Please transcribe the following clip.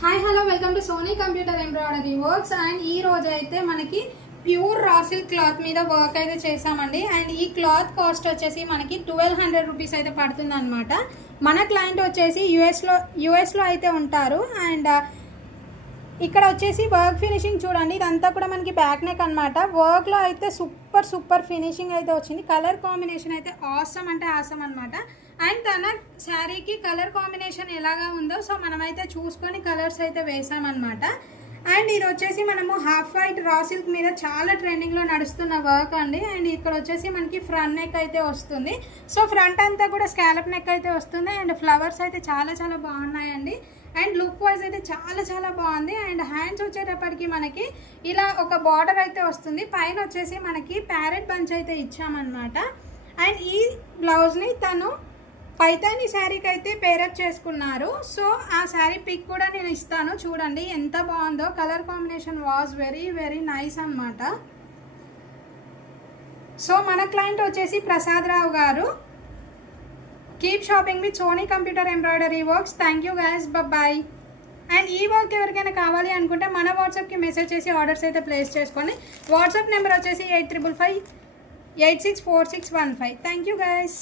Hi hello welcome to Sony computer embroidery works. And ఈ రోజు అయితే మనకి ప్యూర్ రా సిల్క్ క్లాత్ మీద వర్క్ అయితే చేసామండి. అండ్ ఈ క్లాత్ కాస్ట్ వచ్చేసి మనకి 1200 రూపీస్ అయితే పడుతుంది అనమాట. మన క్లయింట్ వచ్చేసి యుఎస్లో అయితే ఉంటారు. అండ్ ఇక్కడ వచ్చేసి వర్క్ ఫినిషింగ్ చూడండి, ఇదంతా కూడా మనకి బ్యాక్ నెక్ అనమాట. వర్క్లో అయితే సూపర్ ఫినిషింగ్ అయితే వచ్చింది. కలర్ కాంబినేషన్ అయితే ఆసమ్ అంటే ఆసమ్ అనమాట. అండ్ తన శారీకి కలర్ కాంబినేషన్ ఎలాగా ఉందో సో మనమైతే చూసుకొని కలర్స్ అయితే వేసామన్నమాట. అండ్ ఇది వచ్చేసి మనము హాఫ్ వైట్ రా సిల్క్ మీద చాలా ట్రెండింగ్లో నడుస్తున్న వర్క్ అండి. అండ్ ఇక్కడ వచ్చేసి మనకి ఫ్రంట్ నెక్ అయితే వస్తుంది. సో ఫ్రంట్ అంతా కూడా స్కాలప్ నెక్ అయితే వస్తుంది. అండ్ ఫ్లవర్స్ అయితే చాలా బాగున్నాయండి. అండ్ లుక్ వైజ్ అయితే చాలా బాగుంది. అండ్ హ్యాండ్స్ వచ్చేటప్పటికి మనకి ఇలా ఒక బార్డర్ అయితే వస్తుంది. పైన వచ్చేసి మనకి ప్యారెట్ బంచ్ అయితే ఇచ్చామన్నమాట. అండ్ ఈ బ్లౌజ్ని తను పైతాని శారీకి అయితే పేరప్ చేసుకున్నారు. సో ఆ శారీ పిక్ కూడా నేను ఇస్తాను, చూడండి ఎంత బాగుందో. Colour combination was very nice అన్నమాట. సో మన క్లయింట్ వచ్చేసి ప్రసాద్ రావు గారు. Keep shopping with Sony computer embroidery works. Thank you guys, bye. And ఈ వర్క్ ఎవరికైనా కావాలి అనుకుంటే మన వాట్సాప్కి మెసేజ్ చేసి ఆర్డర్స్ అయితే ప్లేస్ చేసుకోండి. వాట్సాప్ నెంబర్ వచ్చేసి 8355864615. Thank you guys.